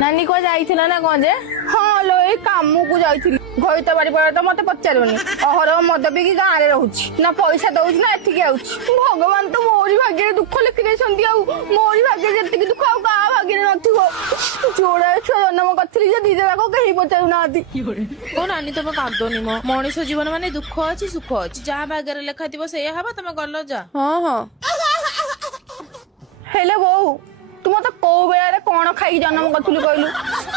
नानी को जाइथिला ना कौन जे हाँ लो ए काम को जाइथिली घई तो बारी पर तो मते पचारुनी अहर मद पी की गाँव रे रहूची ना पैसा दउची ना एठिक आउची भगवान तो मोरी भाग्य रे दुख लिखि देछंती आ मोरी भाग्य जेतिक दुख आ का भाग्य रे नथिबो जोड़ा छुआ जन्म करथली जे दीजे जाको कहि पचारु नाती ओ नानी तुम कांदोनी मो मनीष जीवन माने दुख अछि सुख अछि जहाँ भाग्य रे लेखा थिबो सेया हबा तुम गल्लो जा हाँ हाँ हेले बहु तू मत कौ बेला कौन खाई जन्म करू कहलु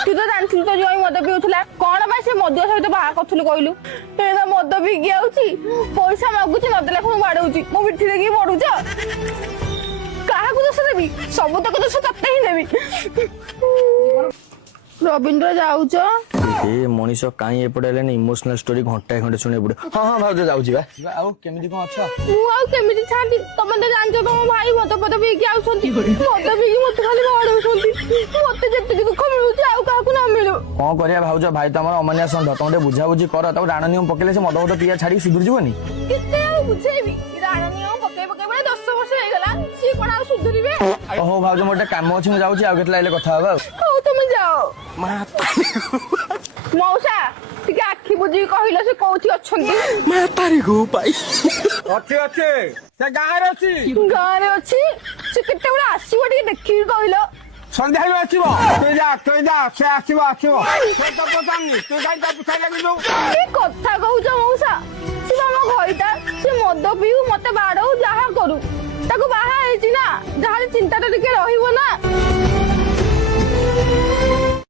तू तो जानथु तो जई मद पिउथला कौन बा से मद सहित बाहा करू कहलु ए तो मद पिकी आउची पैसा मागुची नदेला कोन बाडौची मो बिठी देखि पडुछ काहा को दोष देबी सब तक दोष तते ही देबी रविंद्र जाउछ ए मनीष काई एपटे लेनी इमोशनल स्टोरी घंटा घंटे सुने पड़े हां हां भाउज जाउची बा आउ केमिति कोन अच्छा मु आउ केमिति छाडी तमे तो जानछो तुम भाई मत पद पिकी आउछंती मत पिकी मत खाली बाडौछंती मते जत्ते दुख मिलुछ आउ काहा को ना मिलु कोन करिया भाउज भाई त हमर अमान्या संध तोंडे बुझा बुझी कर त राण नियम पकेले से मद मद पिया छाडी सुधुर जीवनी किते आउ बुझेबी राण नियम पके पके बड़े 10 वर्ष हे गला सी कोन आउ सुधुरिबे ओहो भाउज मोटे काम अछि मु जाउची आउ केतला इले कथा हबा हौ तुम जाओ माता मौसा ଟିକେ ଆଖି ବୁଝି କହିଲ ସେ କୋଉଠି ଅଛନ୍ତି ମାତାରି ଗो ପାଇ ଅଛି ଅଛି ସେ ଗାଁରେ ଅଛି ଗାଁରେ ଅଛି ସେ କେତେବେଳେ ଆସିବ ଟିକେ ଦେଖିକି କହିଲ ସନ୍ଧ୍ୟାରେ ଆସିବ ତୁ ଯା ସେ ଆସିବ ଆସିବ ସେ ତ ପଚାରୁନି ତୁ କାଇଁ ତା ପିଛା ଲାଗିଛୁ କି କଥା କହୁଛ ମଉସା ସେ ଆମ ଘଇଟା ସେ ମଦ ପିଉ ମତେ ବାଡଉ ଯାହା କରୁ ତାକୁ ବାହା ହେଇଛି ନା ଯାହାହେଲେ ଚିନ୍ତା ତ ଟିକେ ରହିବ ନା